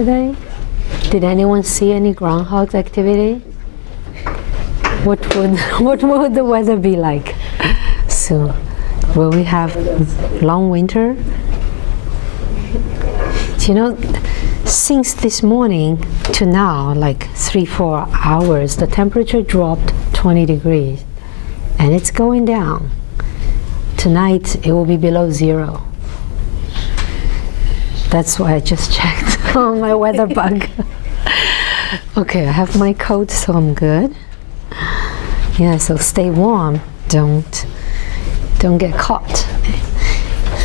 today? Did anyone see any groundhog activity? What would the weather be like soon? Will we have long winter? You know, since this morning to now, like 3-4 hours, the temperature dropped 20 degrees and it's going down. Tonight it will be below 0. That's why I just checked on my weather bug. Okay, I have my coat, so I'm good. Yeah, so stay warm. Don't get caught.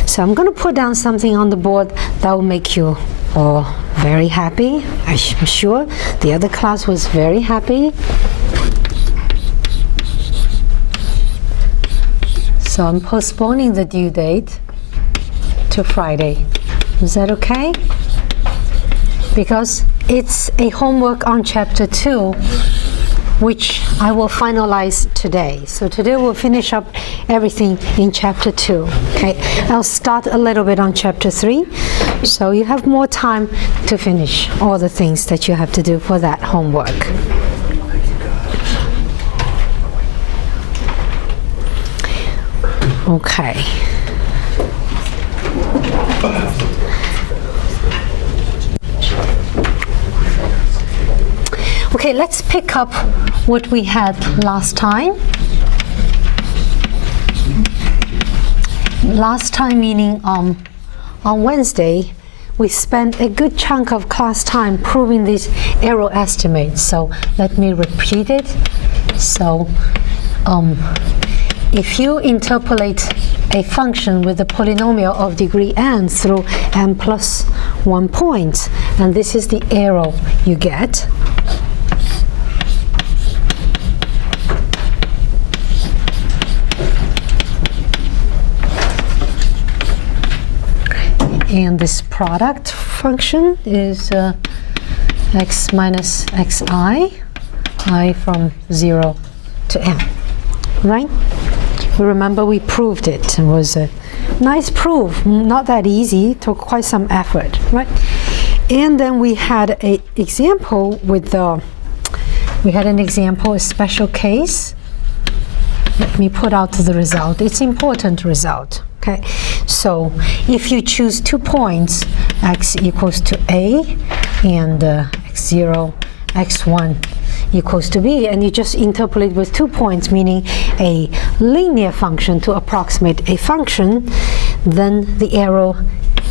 So I'm going to put down something on the board that will make you all very happy. I'm sure the other class was very happy. So I'm postponing the due date to Friday. Is that okay? Because it's a homework on chapter 2, which I will finalize today. So today we'll finish up everything in chapter 2. Okay, I'll start a little bit on chapter 3. So you have more time to finish all the things that you have to do for that homework. Okay. Okay, let's pick up what we had last time. Last time meaning on Wednesday, we spent a good chunk of class time proving these error estimates. So let me repeat it. So if you interpolate a function with a polynomial of degree n through n plus 1 point, and this is the error you get. And this product function is x minus xi, I from 0 to n, right? We remember we proved it. It was a nice proof, not that easy, took quite some effort, right? And then we had an example with a special case. Let me put out the result. It's important result. Okay, so if you choose 2 points, x equals to a and x0, x1 equals to b, and you just interpolate with 2 points, meaning a linear function to approximate a function, then the error,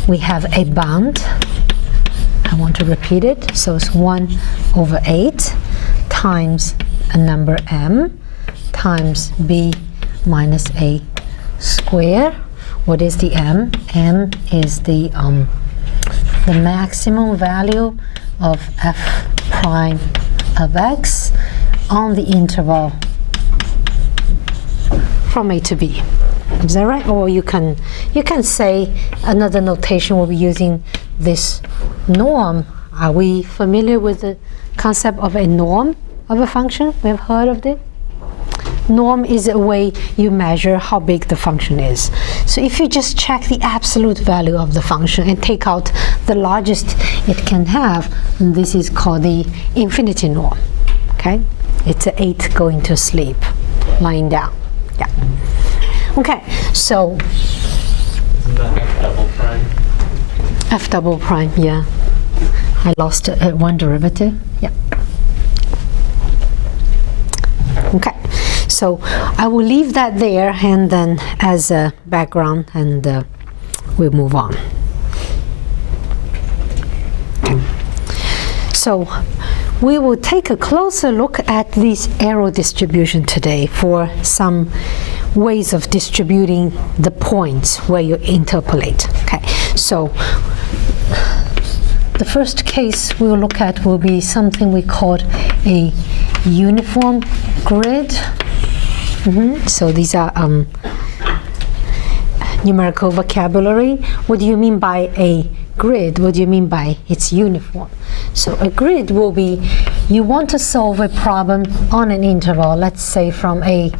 we have a bound. I want to repeat it. So it's 1/8 times a number m times b minus a square. What is the m? M is the maximum value of f prime of x on the interval from a to b. Is that right? Or you can say another notation. We'll be using this norm. Are we familiar with the concept of a norm of a function? We have heard of it. Norm is a way you measure how big the function is. So if you just check the absolute value of the function and take out the largest it can have, this is called the infinity norm. Okay, it's an 8 going to sleep, lying down. Yeah. Okay, so isn't that f double prime? F double prime, yeah. I lost one derivative. Yeah. Okay. So I will leave that there and then as a background, and we'll move on. Okay. So we will take a closer look at this error distribution today for some ways of distributing the points where you interpolate. Okay. So the first case we'll look at will be something we call a uniform grid. So these are numerical vocabulary. What do you mean by a grid? What do you mean by it's uniform? So a grid will be, you want to solve a problem on an interval, let's say from a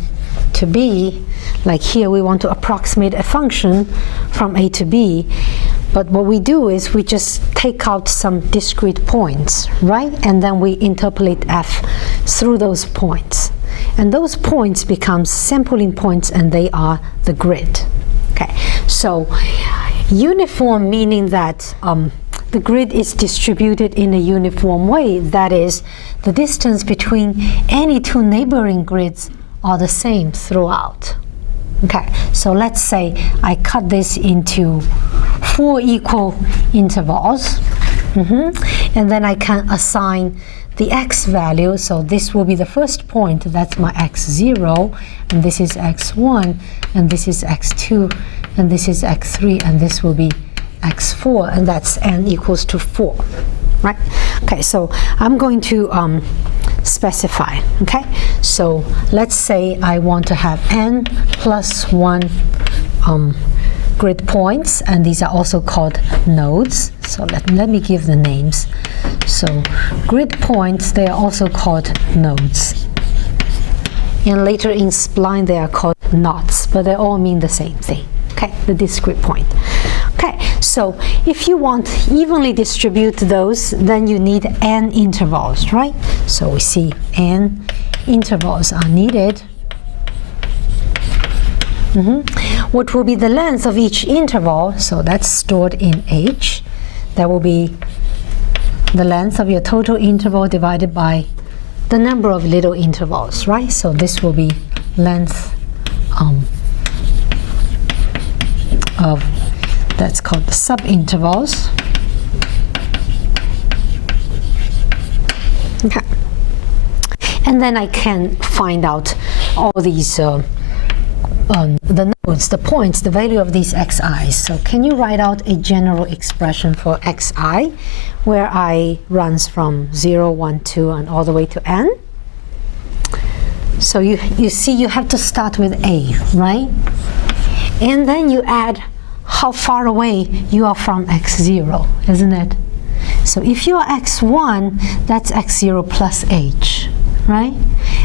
to b. Like here we want to approximate a function from a to b, But what we do is we just take out some discrete points, right? And then we interpolate f through those points. And those points become sampling points, and they are the grid. Okay, so uniform meaning that the grid is distributed in a uniform way. That is, the distance between any two neighboring grids are the same throughout. Okay, so let's say I cut this into 4 equal intervals, and then I can assign the x value. So this will be the first point, that's my x0, and this is x1, and this is x2, and this is x3, and this will be x4, and that's n equals to 4, right? Okay, so I'm going to specify, okay? So let's say I want to have n plus 1 grid points, and these are also called nodes. So let me give the names. So grid points, they are also called nodes. And later in spline they are called knots, but they all mean the same thing. Okay, the discrete point. Okay, so if you want evenly distribute those, then you need n intervals, right? So we see n intervals are needed. What will be the length of each interval? So that's stored in h. That will be the length of your total interval divided by the number of little intervals, right? So this will be length of, that's called the subintervals. Okay. And then I can find out all these the nodes, the points, the value of these xi's. So can you write out a general expression for xi where I runs from 0, 1, 2 and all the way to n? So you see you have to start with a, right? And then you add how far away you are from x0, isn't it? So if you're x1, that's x0 plus h, right?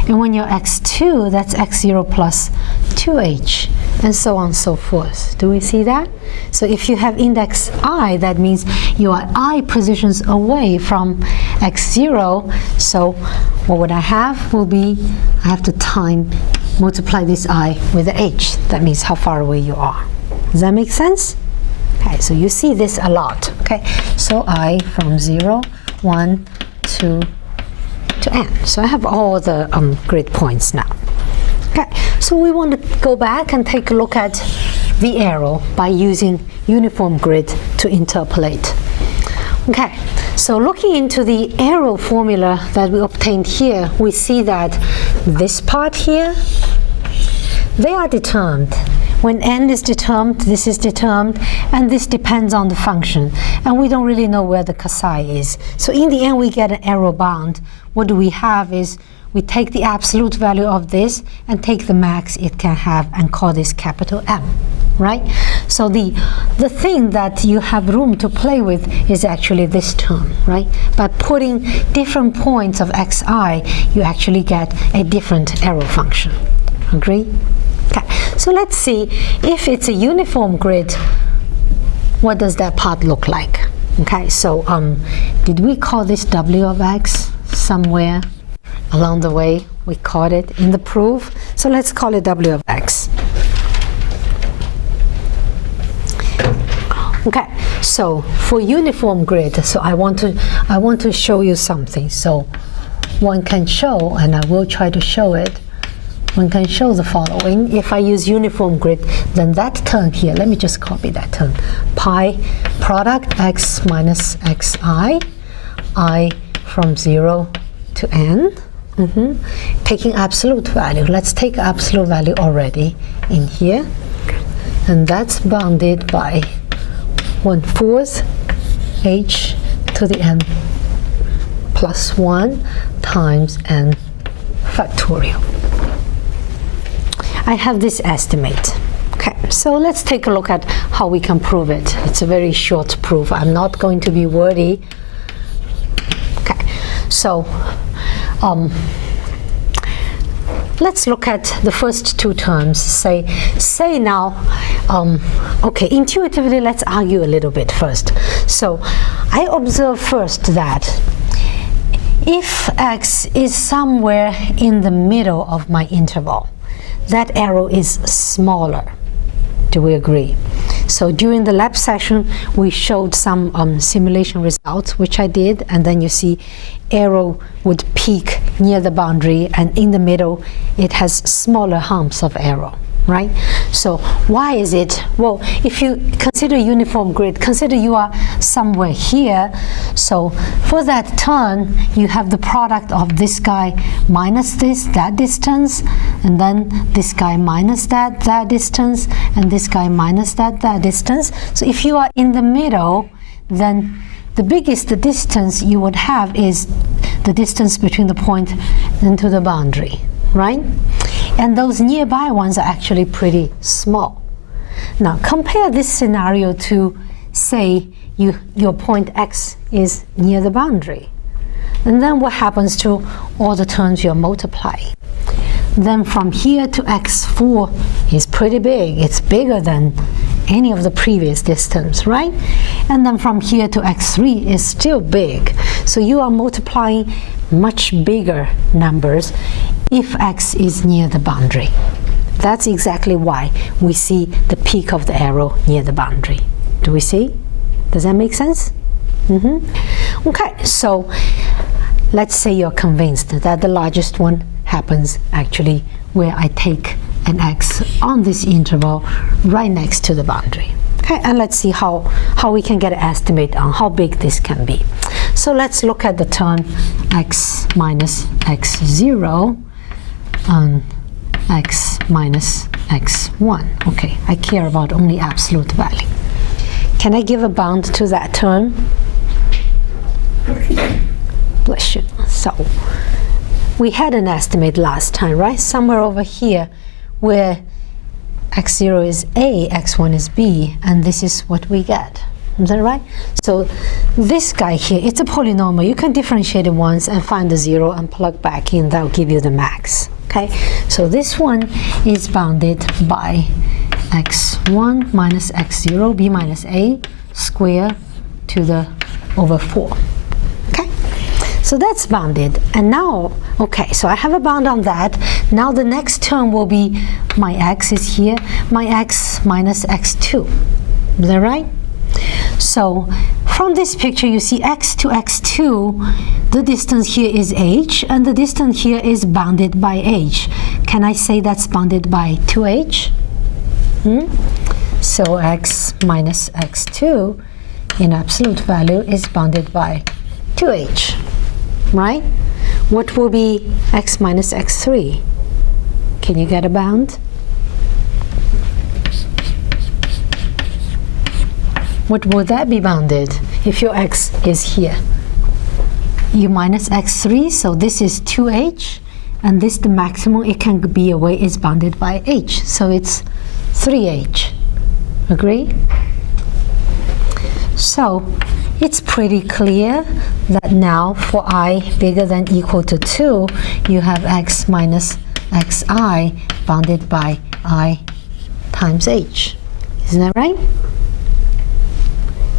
And when you're x2, that's x0 plus 2h, and so on and so forth. Do we see that? So if you have index I, that means you are I positions away from x0. So what would I have will be, I have to multiply this I with the h. That means how far away you are. Does that make sense? Okay, so you see this a lot. Okay, so I from 0, 1, 2 to n. So I have all the grid points now. Okay, so we want to go back and take a look at the arrow by using uniform grid to interpolate. Okay, so looking into the arrow formula that we obtained here, we see that this part here, they are determined. When n is determined, this is determined, and this depends on the function. And we don't really know where the psi is. So in the end, we get an arrow bound. What do we have is we take the absolute value of this and take the max it can have and call this capital M, right? So the thing that you have room to play with is actually this term, right? By putting different points of xi, you actually get a different arrow function. Agree? Okay, so let's see if it's a uniform grid, what does that part look like? Okay, so did we call this w of x somewhere along the way? We called it in the proof, so let's call it w of x. Okay, so for uniform grid, so I want to show you something. So one can show, and I will try to show it, one can show the following. If I use uniform grid, then that term here, let me just copy that term, pi product x minus xi, I from 0 to n, taking absolute value. Let's take absolute value already in here, and that's bounded by 1/4 h to the n plus 1 times n factorial. I have this estimate. Okay, so let's take a look at how we can prove it. It's a very short proof. I'm not going to be wordy. Okay, so let's look at the first two terms. Say now, okay, intuitively, let's argue a little bit first. So I observe first that if x is somewhere in the middle of my interval, that arrow is smaller. Do we agree? So during the lab session, we showed some simulation results, which I did, and then you see arrow would peak near the boundary, and in the middle, it has smaller humps of arrow, right? So why is it? Well, if you consider uniform grid, consider you are somewhere here. So for that turn, you have the product of this guy minus this, that distance, and then this guy minus that distance, and this guy minus that distance. So if you are in the middle, then the biggest distance you would have is the distance between the point and to the boundary, right? And those nearby ones are actually pretty small. Now compare this scenario to, say, your point x is near the boundary. And then what happens to all the terms you're multiplying? Then from here to x4 is pretty big. It's bigger than any of the previous distance, right? And then from here to x3 is still big. So you are multiplying much bigger numbers if x is near the boundary. That's exactly why we see the peak of the arrow near the boundary. Do we see? Does that make sense? Okay, so let's say you're convinced that the largest one happens actually where I take an x on this interval right next to the boundary. Okay, and let's see how we can get an estimate on how big this can be. So let's look at the term x minus x0 and x minus x1. Okay, I care about only absolute value. Can I give a bound to that term? Bless you. So we had an estimate last time, right? Somewhere over here where x0 is A, x1 is B, and this is what we get. Is that right? So this guy here, it's a polynomial. You can differentiate it once and find the 0 and plug back in. That will give you the max. Okay, so this one is bounded by x1 minus x0, b minus a squared to the over 4. Okay, so that's bounded. And now, okay, so I have a bound on that. Now the next term will be my x is here, my x minus x2. Is that right? So from this picture, you see x to x2, the distance here is h, and the distance here is bounded by h. Can I say that's bounded by 2h? So x minus x2 in absolute value is bounded by 2h, right? What will be x minus x3? Can you get a bound? What would that be bounded if your x is here? You minus x3, so this is 2h, and this, the maximum it can be away, is bounded by h, so it's 3h. Agree? So it's pretty clear that now for I bigger than equal to 2, you have x minus xi bounded by I times h. Isn't that right?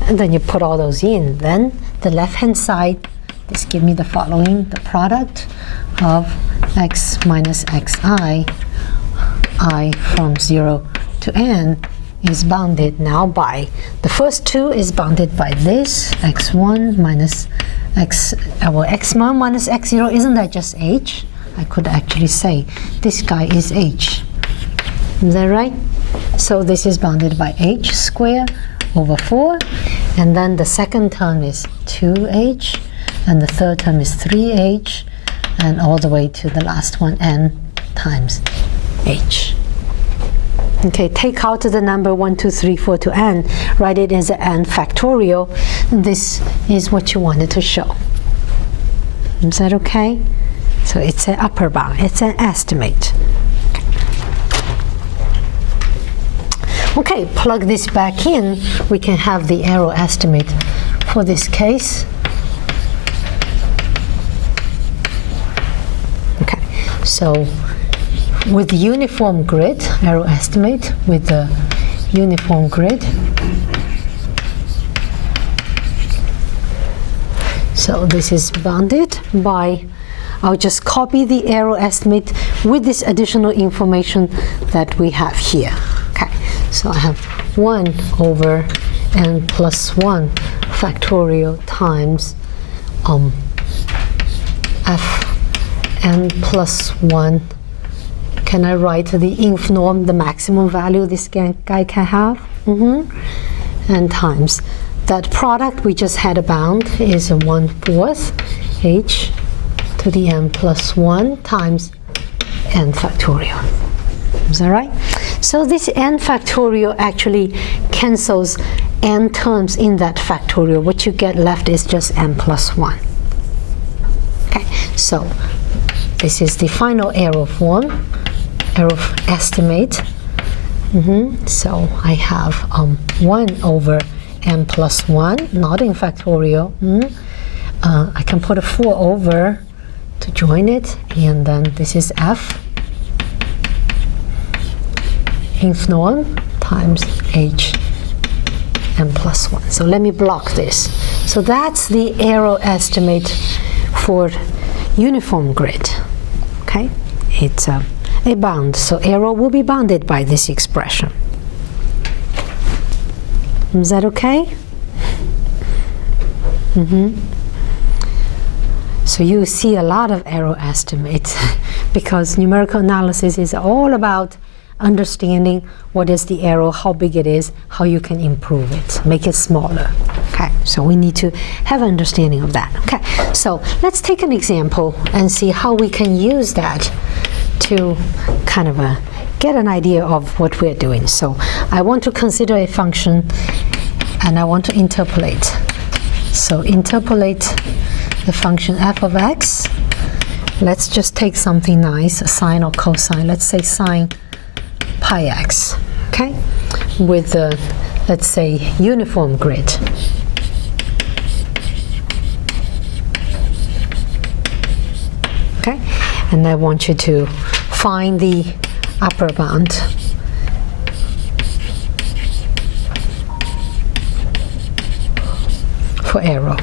And then you put all those in. Then the left-hand side, this give me the following, the product of x minus xi, I from 0 to n, is bounded now by, the first two is bounded by this, x1 minus x1 minus x0, isn't that just h? I could actually say this guy is h. Is that right? So this is bounded by h squared over 4, and then the second term is 2h, and the third term is 3h, and all the way to the last one, n times h. Okay, take out the number 1, 2, 3, 4 to n, write it as an n factorial. This is what you wanted to show. Is that okay? So it's an upper bound, it's an estimate. Okay, plug this back in, we can have the arrow estimate for this case. Okay, so with uniform grid, error estimate with the uniform grid. So this is bounded by, I'll just copy the error estimate with this additional information that we have here. Okay, so I have 1 over n plus 1 factorial times f n plus 1. Can I write the inf norm, the maximum value this guy can have? And times that product we just had a bound is a 1/4 h to the n plus 1 times n factorial. Is that right? So this n factorial actually cancels n terms in that factorial. What you get left is just n plus 1. Okay, so this is the final error form, error estimate. So I have 1 over n plus 1, not in factorial. I can put a 4 over to join it, and then this is f inf norm times h n plus 1. So let me block this. So that's the error estimate for uniform grid. Okay, it's a bound, so error will be bounded by this expression. Is that okay? So you see a lot of error estimates because numerical analysis is all about understanding what is the error, how big it is, how you can improve it, make it smaller. Okay, so we need to have understanding of that. Okay, so let's take an example and see how we can use that to kind of get an idea of what we're doing. So I want to consider a function and I want to interpolate. So interpolate the function f of x. Let's just take something nice, a sine or cosine. Let's say sine pi x, okay? With the, let's say, uniform grid. Okay, and I want you to find the upper bound for error.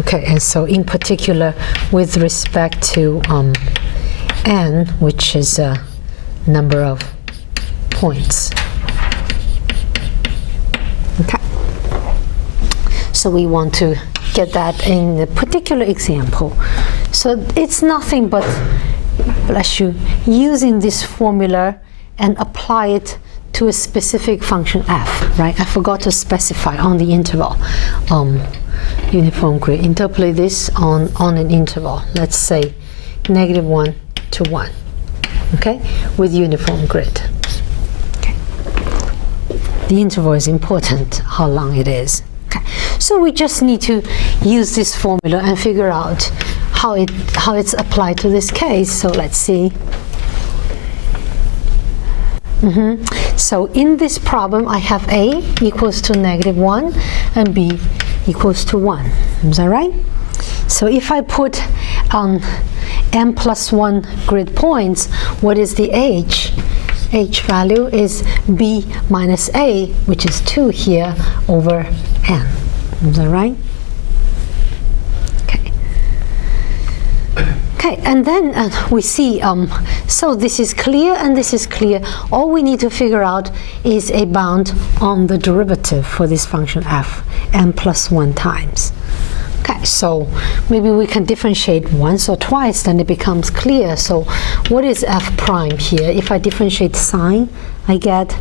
Okay, and so in particular with respect to n, which is a number of points. Okay, so we want to get that in the particular example. So it's nothing but, bless you, using this formula and apply it to a specific function f, right? I forgot to specify on the interval. Uniform grid, interpolate this on an interval. Let's say -1 to 1, okay? With uniform grid. Okay. The interval is important, how long it is. Okay. So we just need to use this formula and figure out how it's applied to this case. So let's see. So in this problem, I have a equals to -1 and b equals to 1. Is that right? So if I put n plus 1 grid points, what is the h? H value is b minus a, which is 2 here, over n. Is that right? Okay. Okay, and then we see, so this is clear and this is clear. All we need to figure out is a bound on the derivative for this function f, n plus 1 times. Okay, so maybe we can differentiate once or twice, then it becomes clear. So what is f prime here? If I differentiate sine, I get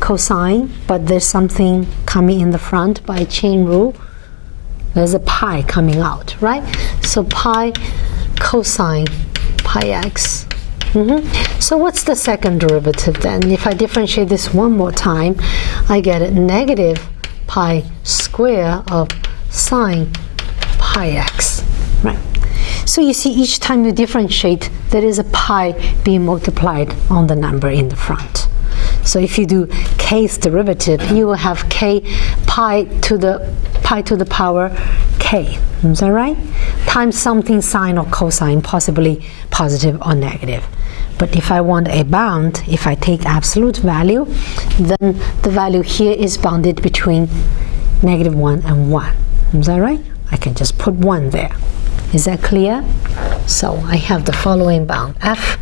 cosine, but there's something coming in the front by chain rule. There's a pi coming out, right? So pi cosine pi x. So what's the second derivative then? If I differentiate this one more time, I get a negative pi square of sine pi x, right? So you see, each time you differentiate, there is a pi being multiplied on the number in the front. So if you do k's derivative, you will have k pi to the power k, is that right? Times something sine or cosine, possibly positive or negative. But if I want a bound, if I take absolute value, then the value here is bounded between -1 and 1. Is that right? I can just put 1 there. Is that clear? So I have the following bound: f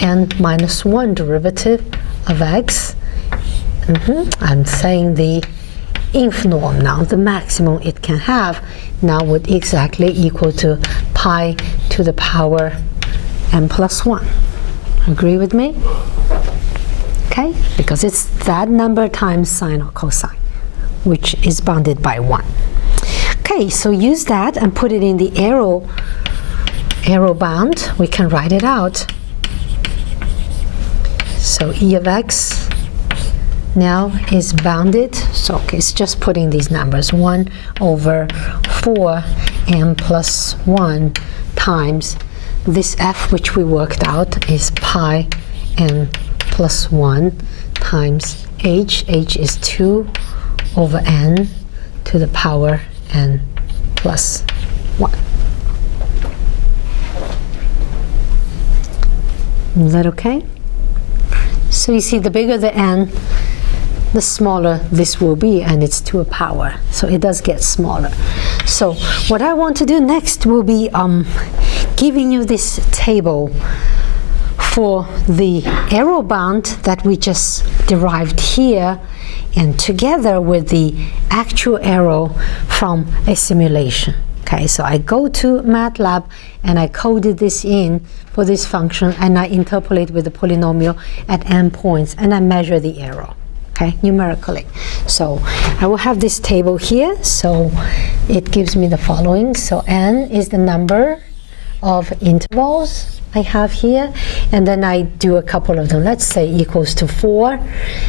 n minus 1 derivative of x. I'm saying the nth norm now, the maximum it can have, now would exactly equal to pi to the power n plus 1. Agree with me? Okay, because it's that number times sine or cosine, which is bounded by 1. Okay, so use that and put it in the arrow bound. We can write it out. So e of x now is bounded, so okay, it's just putting these numbers, 1 over 4 n plus 1 times this f, which we worked out, is pi n plus 1 times h. H is 2 over n to the power n plus 1. Is that okay? So you see, the bigger the n, the smaller this will be, and it's to a power, so it does get smaller. So what I want to do next will be giving you this table for the arrow bound that we just derived here, and together with the actual arrow from a simulation. Okay, so I go to MATLAB and I coded this in for this function, and I interpolate with the polynomial at n points, and I measure the arrow, okay, numerically. So I will have this table here, so it gives me the following. So n is the number of intervals I have here, and then I do a couple of them. Let's say equals to 4,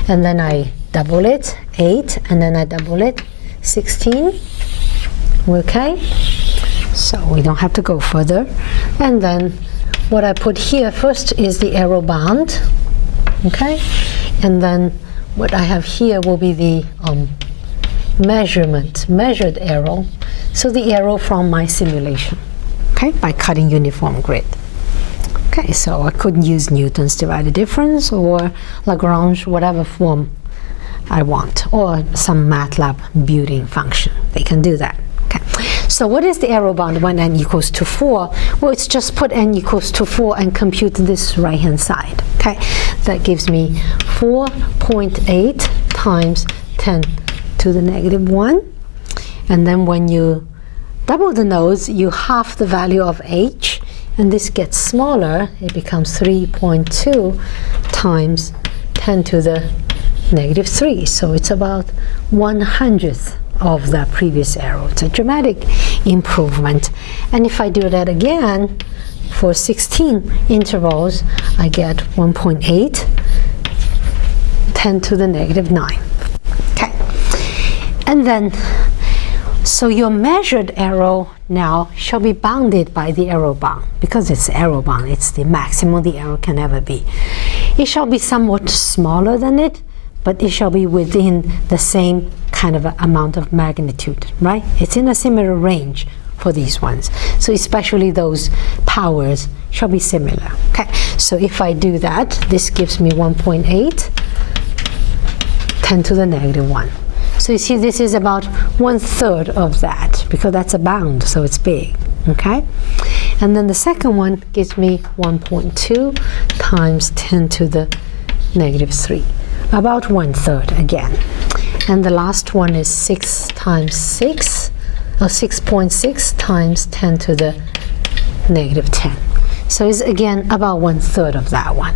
and then I double it, 8, and then I double it, 16. Okay, so we don't have to go further. And then what I put here first is the arrow bound, okay, and then what I have here will be the measured arrow, so the arrow from my simulation, okay, by cutting uniform grid. Okay, so I could use Newton's divided difference or Lagrange, whatever form I want, or some MATLAB building function. They can do that. Okay. So what is the arrow bound when n equals to 4? Well, it's just put n equals to 4 and compute this right-hand side. Okay, that gives me 4.8 times 10 to the negative 1. And then when you double the nodes, you half the value of h, and this gets smaller. It becomes 3.2 times 10 to the negative 3. So it's about 1/100th of the previous arrow. It's a dramatic improvement. And if I do that again for 16 intervals, I get 1.8, 10 to the negative 9. Okay. And then, so your measured arrow now shall be bounded by the arrow bound, because it's arrow bound. It's the maximum the arrow can ever be. It shall be somewhat smaller than it, but it shall be within the same kind of amount of magnitude, right? It's in a similar range for these ones. So especially those powers shall be similar. Okay, so if I do that, this gives me 1.8, 10 to the negative 1. So you see, this is about 1/3 of that, because that's a bound, so it's big. Okay, and then the second one gives me 1.2 times 10 to the negative 3. About 1/3 again. And the last one is 6 times 6, or 6.6 times 10 to the negative 10. So it's again about 1/3 of that one.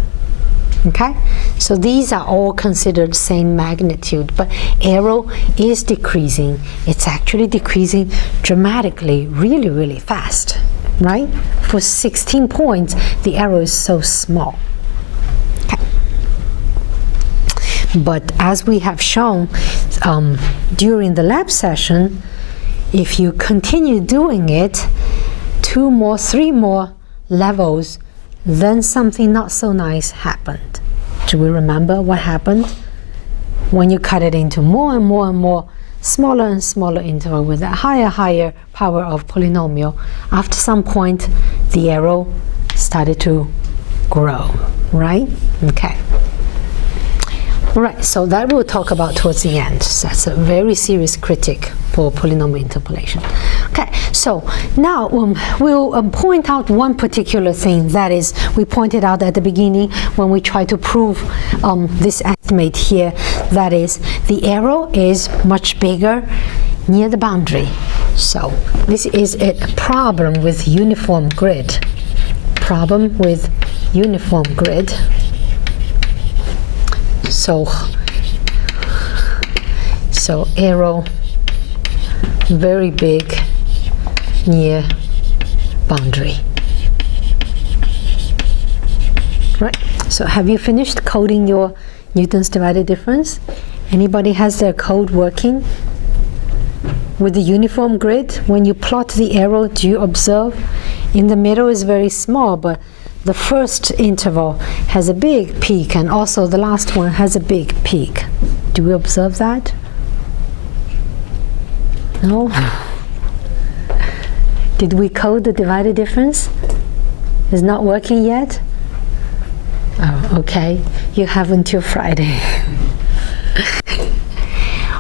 Okay, so these are all considered same magnitude, but arrow is decreasing. It's actually decreasing dramatically, really, really fast, right? For 16 points, the arrow is so small. But as we have shown during the lab session, if you continue doing it 2 more, 3 more levels, then something not so nice happened. Do we remember what happened? When you cut it into more and more and more smaller and smaller interval with a higher power of polynomial, after some point the arrow started to grow, right? Okay. All right, so that we'll talk about towards the end. So that's a very serious critique for polynomial interpolation. Okay, so now we'll point out one particular thing, that is, we pointed out at the beginning when we try to prove this estimate here, that is, the arrow is much bigger near the boundary. So this is a problem with uniform grid. Problem with uniform grid. So arrow very big near boundary. Right, so have you finished coding your Newton's divided difference? Anybody has their code working? With the uniform grid, when you plot the arrow, do you observe in the middle is very small, but the first interval has a big peak, and also the last one has a big peak. Do we observe that? No? Did we code the divided difference? It's not working yet? Oh, okay. You have until Friday.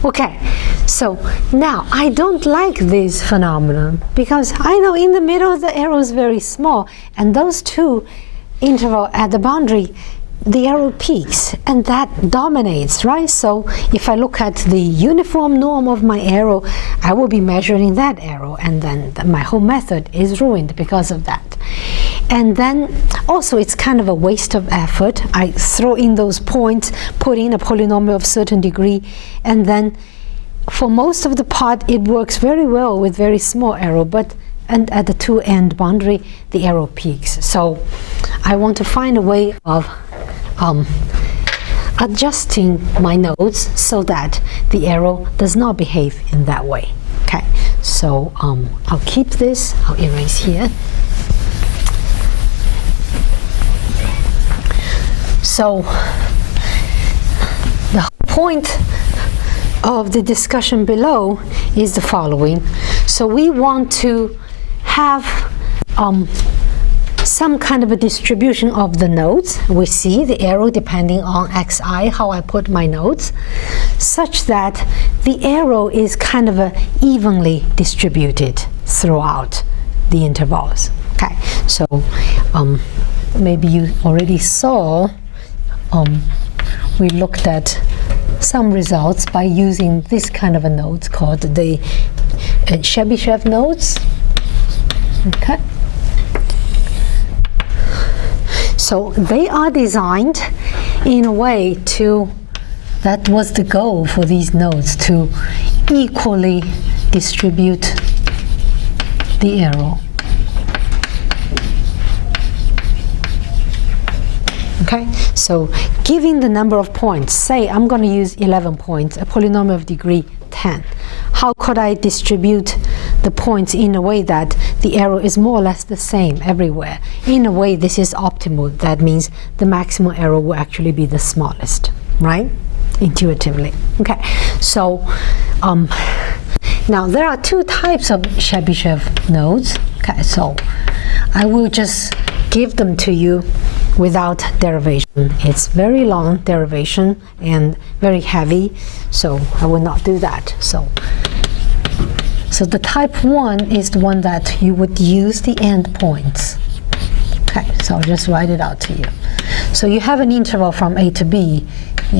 Okay, so now I don't like this phenomenon because I know in the middle the arrow is very small, and those two intervals at the boundary, the arrow peaks, and that dominates, right? So if I look at the uniform norm of my arrow, I will be measuring that arrow, and then my whole method is ruined because of that. And then also it's kind of a waste of effort. I throw in those points, put in a polynomial of certain degree, and then for most of the part it works very well with very small arrow, and at the two-end boundary the arrow peaks. So I want to find a way of adjusting my nodes so that the arrow does not behave in that way. Okay, so I'll keep this, I'll erase here. So the point of the discussion below is the following. So we want to have some kind of a distribution of the nodes. We see the arrow depending on xi, how I put my nodes, such that the arrow is kind of evenly distributed throughout the intervals. Okay, so maybe you already saw we looked at some results by using this kind of a nodes called the Chebyshev Notes. Okay. So they are designed in a way to, that was the goal for these nodes, to equally distribute the arrow. Okay, so giving the number of points, say I'm going to use 11 points, a polynomial of degree 10. How could I distribute the points in a way that the arrow is more or less the same everywhere? In a way, this is optimal. That means the maximum arrow will actually be the smallest, right? Intuitively. Okay, so now there are two types of Chebyshev nodes. Okay, so I will just give them to you without derivation. It's very long derivation and very heavy, so I will not do that. So the type 1 is the one that you would use the endpoints. Okay, so I'll just write it out to you. So you have an interval from A to B,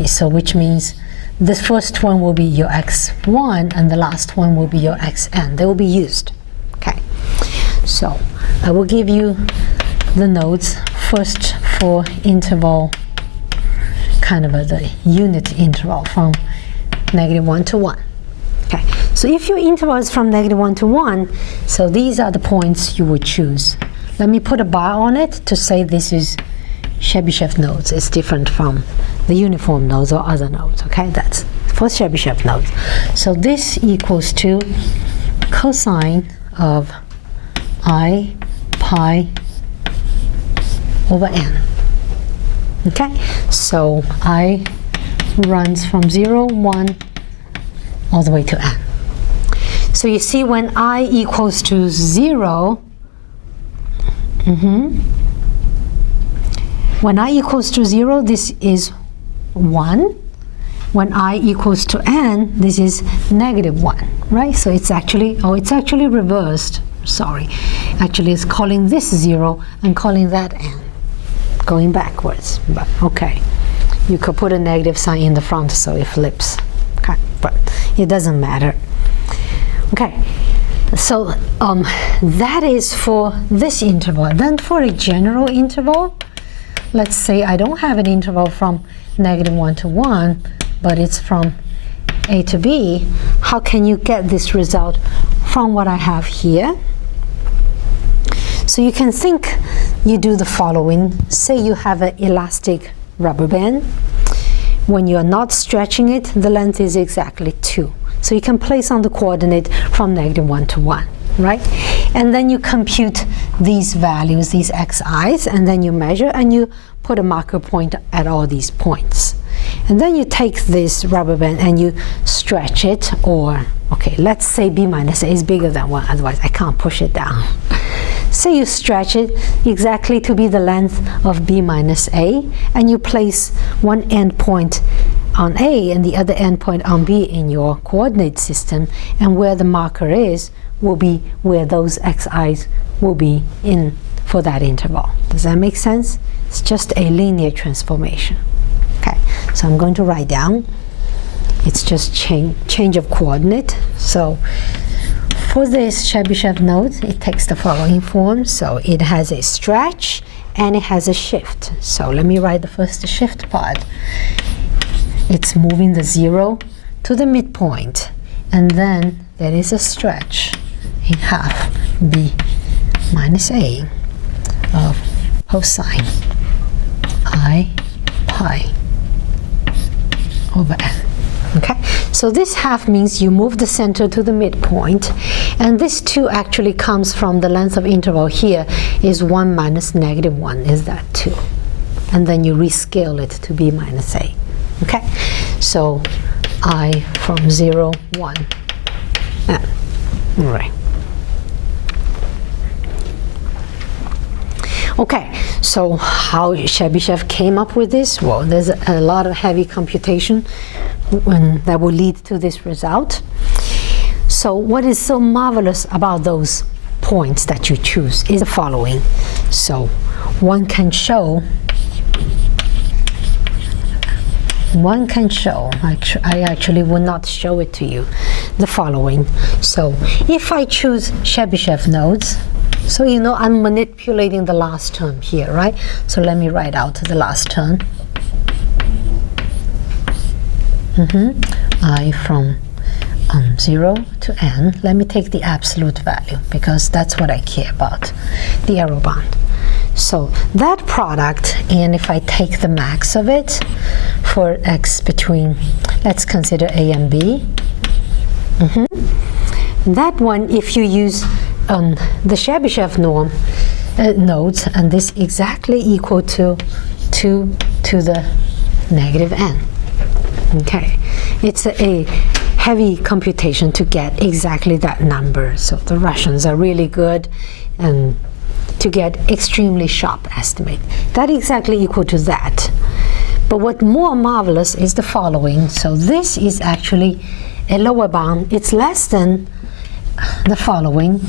so which means this first one will be your x1 and the last one will be your xn. They will be used. Okay, so I will give you the nodes first for interval, kind of the unit interval from -1 to 1. Okay, so if your interval is from -1 to 1, so these are the points you would choose. Let me put a bar on it to say this is Chebyshev nodes. It's different from the uniform nodes or other nodes. Okay, that's for Chebyshev nodes. So this equals to cosine of I pi over n. Okay, so I runs from 0, 1 all the way to n. So you see when I equals to 0, when I equals to 0, this is 1. When I equals to n, this is -1, right? So it's actually, it's actually reversed. Sorry. Actually, it's calling this 0 and calling that n, going backwards. But okay, you could put a negative sign in the front so it flips. Okay, but it doesn't matter. Okay, so that is for this interval. Then for a general interval, let's say I don't have an interval from -1 to 1, but it's from A to B. How can you get this result from what I have here? So you can think, you do the following. Say you have an elastic rubber band. When you are not stretching it, the length is exactly 2. So you can place on the coordinate from -1 to 1, right? And then you compute these values, these xi's, and then you measure and you put a marker point at all these points. And then you take this rubber band and you stretch it, or, okay, let's say B minus A is bigger than 1, otherwise I can't push it down. So you stretch it exactly to be the length of B minus A, and you place one endpoint on A and the other endpoint on B in your coordinate system, and where the marker is will be where those xi's will be in for that interval. Does that make sense? It's just a linear transformation. Okay, so I'm going to write down. It's just change of coordinate. So for this Chebyshev note, it takes the following form. So it has a stretch and it has a shift. So let me write the first shift part. It's moving the 0 to the midpoint, and then there is a stretch in half B minus A of cosine I pi over n. Okay, so this half means you move the center to the midpoint, and this 2 actually comes from the length of interval here is 1 minus -1 is that 2, and then you rescale it to B minus A. Okay, so I from 0, 1, n. All right. Okay, so how Chebyshev came up with this? Well, there's a lot of heavy computation that will lead to this result. So what is so marvelous about those points that you choose is the following. So one can show, I actually will not show it to you, the following. So if I choose Chebyshev notes, so you know I'm manipulating the last term here, right? So let me write out the last term. I from 0 to n. Let me take the absolute value because that's what I care about, the arrow bound. So that product, and if I take the max of it for x between, let's consider A and B. That one, if you use the Chebyshev notes, and this exactly equal to 2 to the -n. Okay, it's a heavy computation to get exactly that number. So the Russians are really good and to get extremely sharp estimate. That exactly equal to that. But what more marvelous is the following. So this is actually a lower bound. It's less than the following.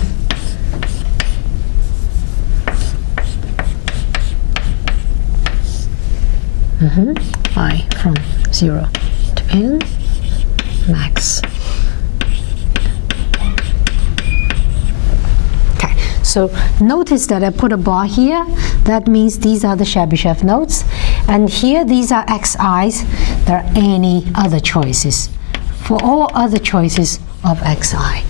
I from 0 to n, max. Okay, so notice that I put a bar here. That means these are the Chebyshev notes. And here, these are xi's. There are any other choices for all other choices of xi.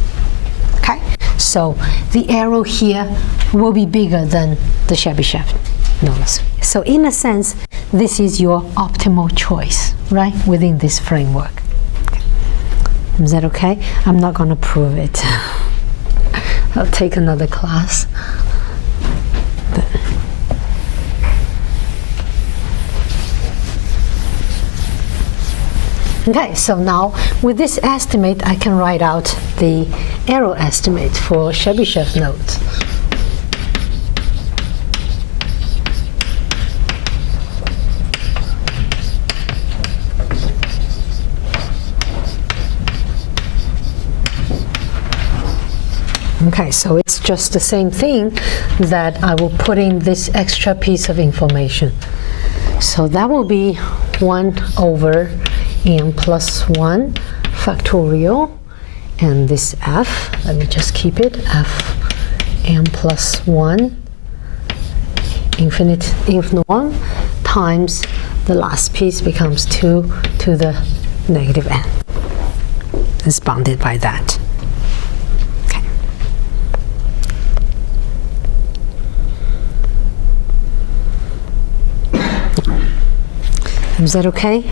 Okay, so the arrow here will be bigger than the Chebyshev notes. So in a sense, this is your optimal choice, right, within this framework. Is that okay? I'm not going to prove it. I'll take another class. Okay, so now with this estimate, I can write out the error estimate for Chebyshev Notes. Okay, so it's just the same thing that I will put in this extra piece of information. So that will be 1 over n plus 1 factorial, and this f, let me just keep it, f n plus 1 infinite norm times the last piece becomes 2 to the negative n. It's bounded by that. Is that okay?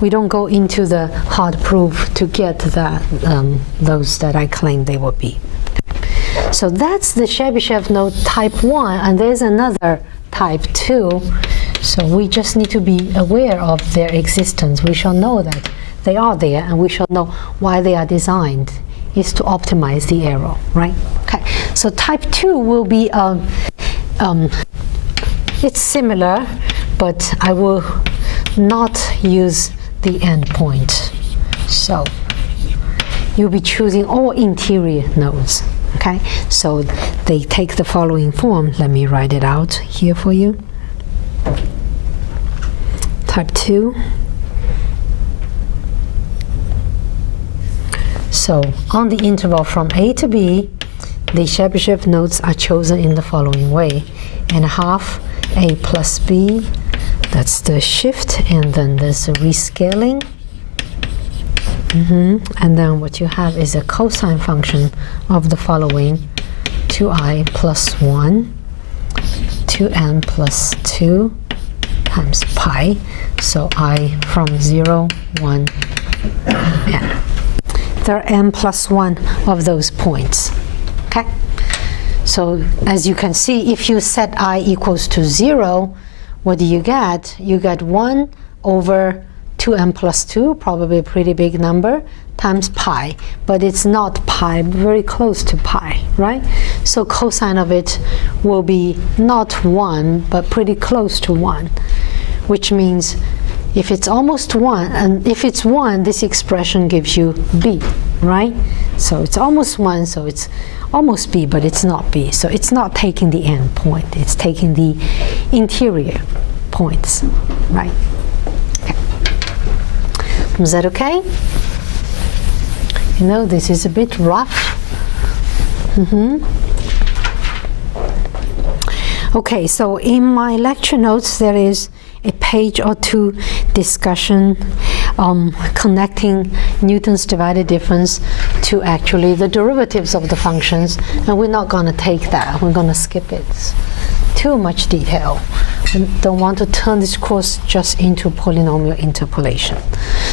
We don't go into the hard proof to get that, those that I claim they will be. So that's the Chebyshev Note type 1, and there's another type 2. So we just need to be aware of their existence. We shall know that they are there, and we shall know why they are designed, is to optimize the error, right? Okay, so type 2 will be, it's similar, but I will not use the endpoint. So you'll be choosing all interior nodes, okay? So they take the following form. Let me write it out here for you. Type 2. So on the interval from A to B, the Chebyshev nodes are chosen in the following way. And half A plus B, that's the shift, and then there's a rescaling. And then what you have is a cosine function of the following: 2i plus 1, 2n plus 2 times pi. So I from 0, 1, n. There are n plus 1 of those points. Okay? So as you can see, if you set I equals to 0, what do you get? You get 1 over 2n plus 2, probably a pretty big number, times pi. But it's not pi, very close to pi, right? So cosine of it will be not 1, but pretty close to 1, which means if it's almost 1, and if it's 1, this expression gives you b, right? So it's almost 1, so it's almost b, but it's not b. So it's not taking the end point, it's taking the interior points, right? Okay. Is that okay? You know, this is a bit rough. Okay, so in my lecture notes there is a page or two discussion connecting Newton's divided difference to actually the derivatives of the functions, and we're not going to take that. We're going to skip it. It's too much detail. I don't want to turn this course just into polynomial interpolation.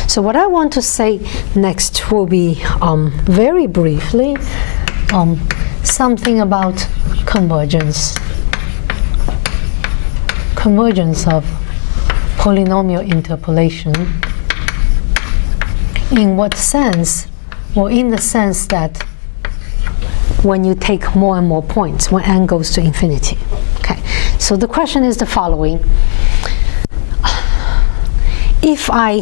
So what I want to say next will be very briefly something about convergence. Convergence of polynomial interpolation. In what sense? Well, in the sense that when you take more and more points, when n goes to infinity. Okay, so the question is the following. If I,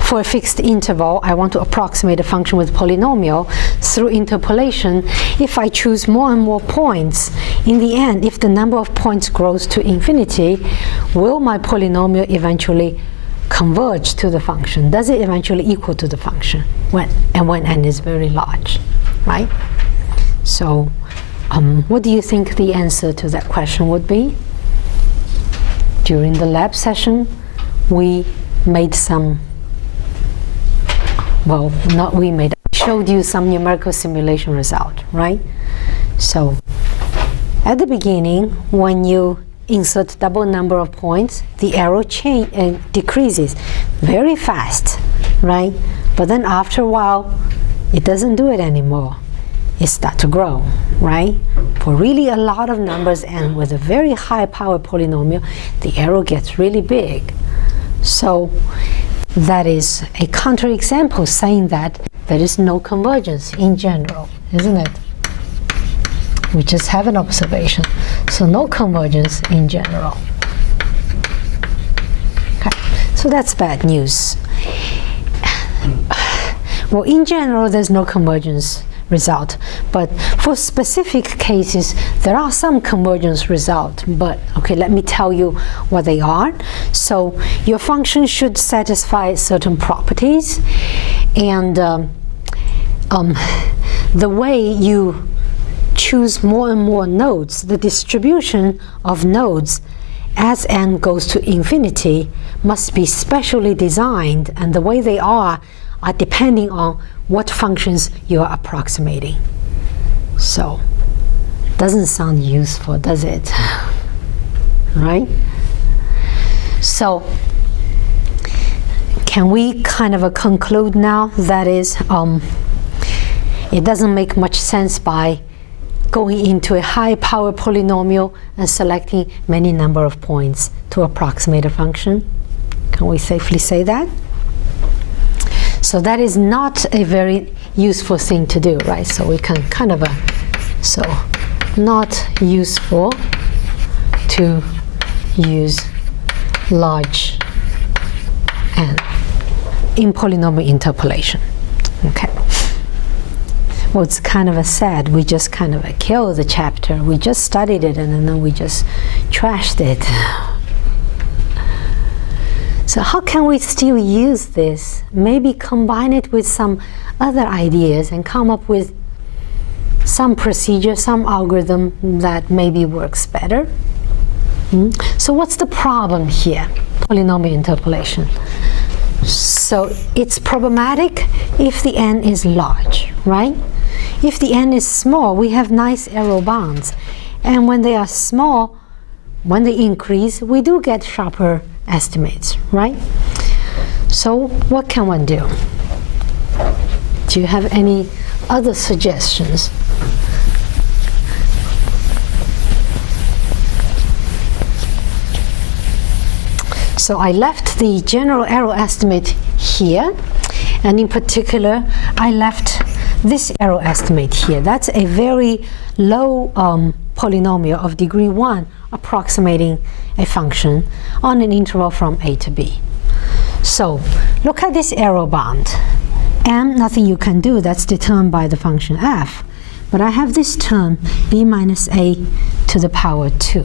for a fixed interval, I want to approximate a function with polynomial through interpolation, if I choose more and more points, in the end, if the number of points grows to infinity, will my polynomial eventually converge to the function? Does it eventually equal to the function when n is very large, right? So what do you think the answer to that question would be? During the lab session, we made some, well, not we made, I showed you some numerical simulation result, right? So at the beginning, when you insert double number of points, the arrow decreases very fast, right? But then after a while, it doesn't do it anymore. It starts to grow, right? For really a lot of numbers and with a very high power polynomial, the arrow gets really big. So that is a counterexample saying that there is no convergence in general, isn't it? We just have an observation. So no convergence in general. Okay, so that's bad news. Well, in general, there's no convergence result, but for specific cases, there are some convergence result. But okay, let me tell you what they are. So your function should satisfy certain properties, and the way you choose more and more nodes, the distribution of nodes as n goes to infinity must be specially designed, and the way they are depending on what functions you are approximating. So, doesn't sound useful, does it? Right? So, can we kind of conclude now? That is, it doesn't make much sense by going into a high power polynomial and selecting many number of points to approximate a function. Can we safely say that? So that is not a very useful thing to do, right? So we can kind of, so not useful to use large n in polynomial interpolation. Okay. Well, it's kind of sad. We just kind of killed the chapter. We just studied it and then we just trashed it. So how can we still use this? Maybe combine it with some other ideas and come up with some procedure, some algorithm that maybe works better. So what's the problem here? Polynomial interpolation. So it's problematic if the n is large, right? If the n is small, we have nice arrow bounds. And when they are small, when they increase, we do get sharper estimates, right? So what can one do? Do you have any other suggestions? So I left the general arrow estimate here, and in particular I left this arrow estimate here. That's a very low polynomial of degree 1 approximating a function on an interval from a to b. So look at this arrow bound. M, nothing you can do, that's determined by the function f. But I have this term b minus a to the power 2.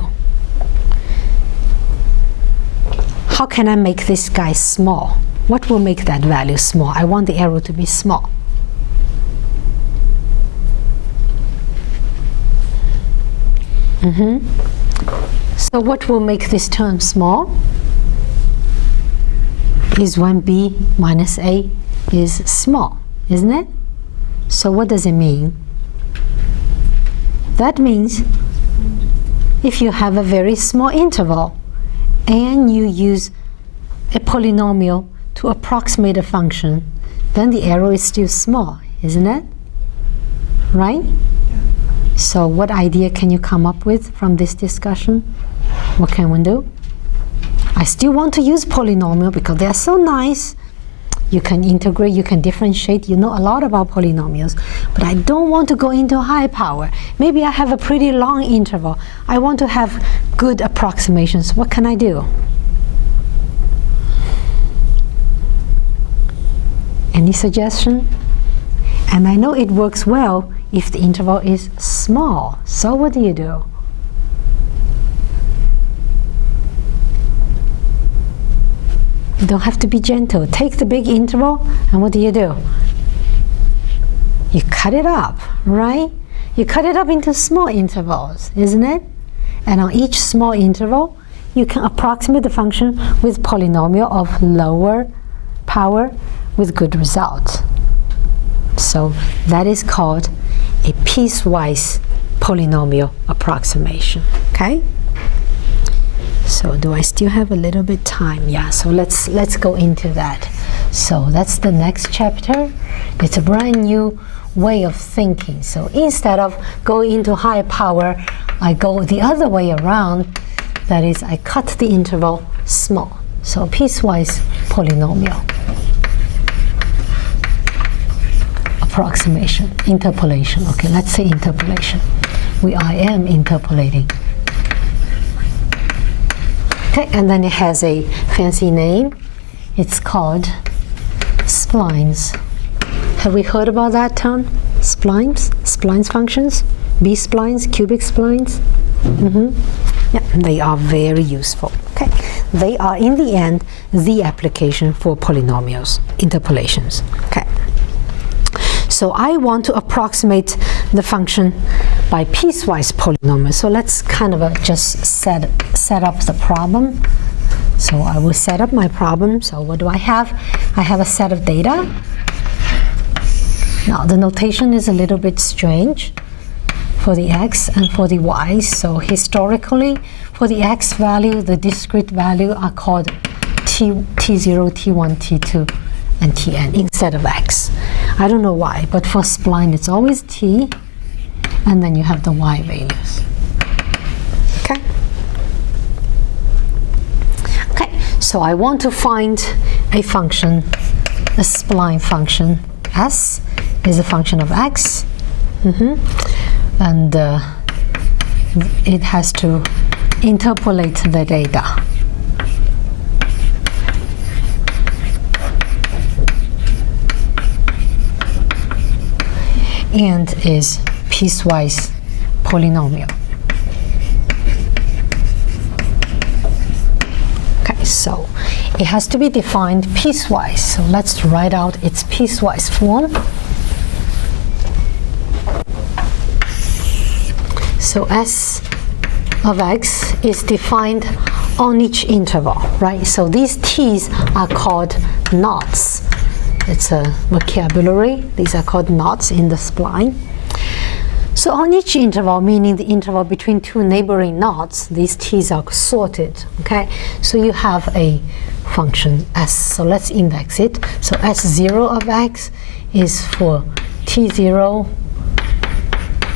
How can I make this guy small? What will make that value small? I want the arrow to be small. So what will make this term small is when b minus a is small, isn't it? So what does it mean? That means if you have a very small interval and you use a polynomial to approximate a function, then the arrow is still small, isn't it? Right? So what idea can you come up with from this discussion? What can one do? I still want to use polynomial because they are so nice. You can integrate, you can differentiate, you know a lot about polynomials, but I don't want to go into high power. Maybe I have a pretty long interval. I want to have good approximations. What can I do? Any suggestion? And I know it works well if the interval is small. So what do? You don't have to be gentle. Take the big interval, and what do? You cut it up, right? You cut it up into small intervals, isn't it? And on each small interval, you can approximate the function with polynomial of lower power with good results. So that is called a piecewise polynomial approximation, okay? So do I still have a little bit time? Yeah, so let's go into that. So that's the next chapter. It's a brand new way of thinking. So instead of going into high power, I go the other way around. That is, I cut the interval small. So piecewise polynomial. Approximation, interpolation. Okay, let's say interpolation. I am interpolating. Okay, and then it has a fancy name. It's called splines. Have we heard about that term? Splines? Splines functions? B-splines, cubic splines? Yeah, they are very useful. Okay, they are in the end the application for polynomials, interpolations. Okay, so I want to approximate the function by piecewise polynomial. So let's kind of just set up the problem. So I will set up my problem. So what do I have? I have a set of data. Now the notation is a little bit strange for the x and for the y. So historically, for the x value, the discrete value are called t0, t1, t2, and tn instead of x. I don't know why, but for spline it's always t, and then you have the y values. Okay. Okay. So I want to find a function, a spline function. S is a function of x. And it has to interpolate the data. And is piecewise polynomial. Okay, so it has to be defined piecewise. So let's write out its piecewise form. So S of x is defined on each interval, right? So these t's are called knots. It's a vocabulary. These are called knots in the spline. So on each interval, meaning the interval between two neighboring knots, these t's are sorted, okay? So you have a function s. So let's index it. So s0 of x is for t0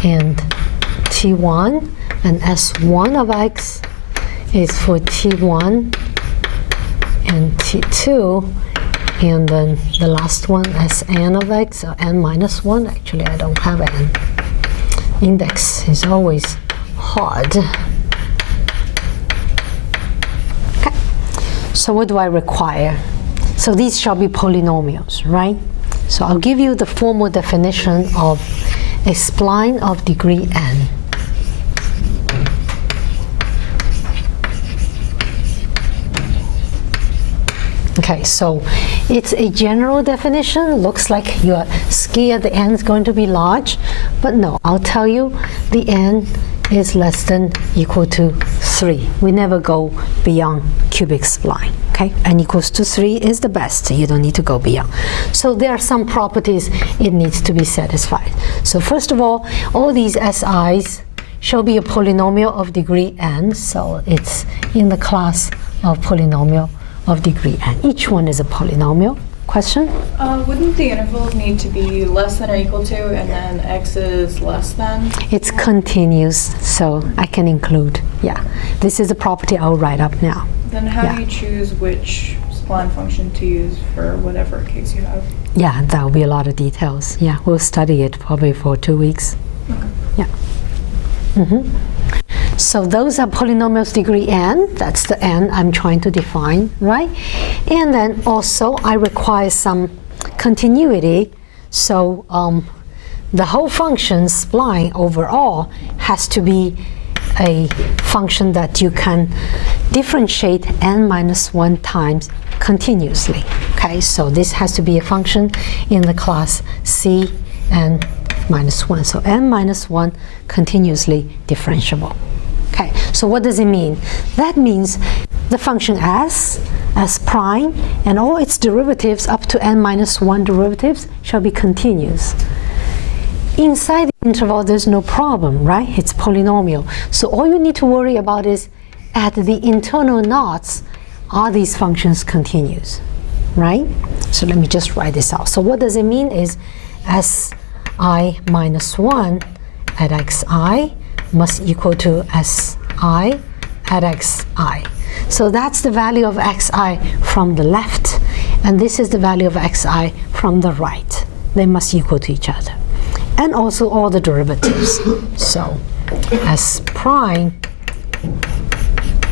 and t1, and s1 of x is for t1 and t2, and then the last one, Sn of x, or n minus 1. Actually, I don't have n. Index is always hard. Okay. So what do I require? So these shall be polynomials, right? So I'll give you the formal definition of a spline of degree n. Okay, so it's a general definition. Looks like you're scared the n is going to be large, but no, I'll tell you the n is less than equal to 3. We never go beyond cubic spline. Okay, n equals to 3 is the best. You don't need to go beyond. So there are some properties it needs to be satisfied. So first of all these si's shall be a polynomial of degree n. So it's in the class of polynomial of degree n. Each one is a polynomial. Question? Wouldn't the intervals need to be less than or equal to, and then x is less than? It's continuous, so I can include, yeah. This is a property I'll write up now. Then how do you choose which spline function to use for whatever case you have? Yeah, that will be a lot of details. Yeah, we'll study it probably for 2 weeks. Okay. Yeah. So those are polynomials degree n. That's the n I'm trying to define, right? And then also I require some continuity. So the whole function spline overall has to be a function that you can differentiate n minus 1 times continuously. Okay, so this has to be a function in the class c n minus 1. So n minus 1 continuously differentiable. Okay, so what does it mean? That means the function s prime, and all its derivatives up to n minus 1 derivatives shall be continuous. Inside the interval, there's no problem, right? It's polynomial. So all you need to worry about is at the internal knots, are these functions continuous, right? So let me just write this out. So what does it mean is si minus 1 at xi must equal to si at xi. So that's the value of xi from the left, and this is the value of xi from the right. They must equal to each other. And also all the derivatives. So s prime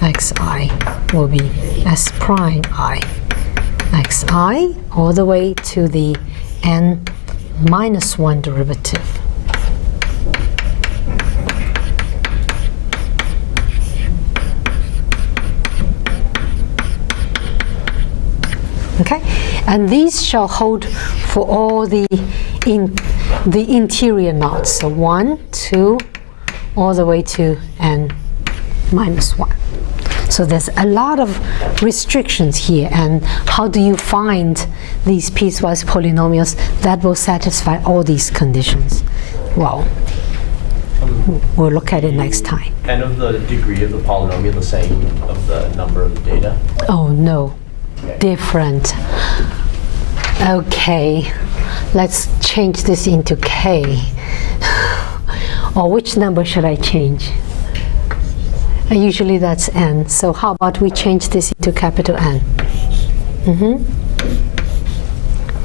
xi will be s prime I xi all the way to the n minus 1 derivative. Okay, and these shall hold for all the interior knots. So 1, 2, all the way to n minus 1. So there's a lot of restrictions here, and how do you find these piecewise polynomials that will satisfy all these conditions? Well, we'll look at it next time. N of the degree of the polynomial the same of the number of the data? Oh no, Okay. different. Okay, let's change this into k. Or which number should I change? Usually that's n. So how about we change this into capital N?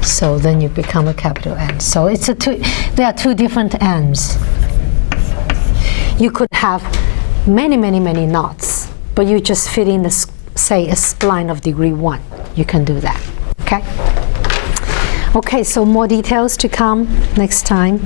So then you become a capital N. So it's there are two different n's. You could have many knots, but you just fit in, say, a spline of degree 1. You can do that, okay? Okay, so more details to come next time.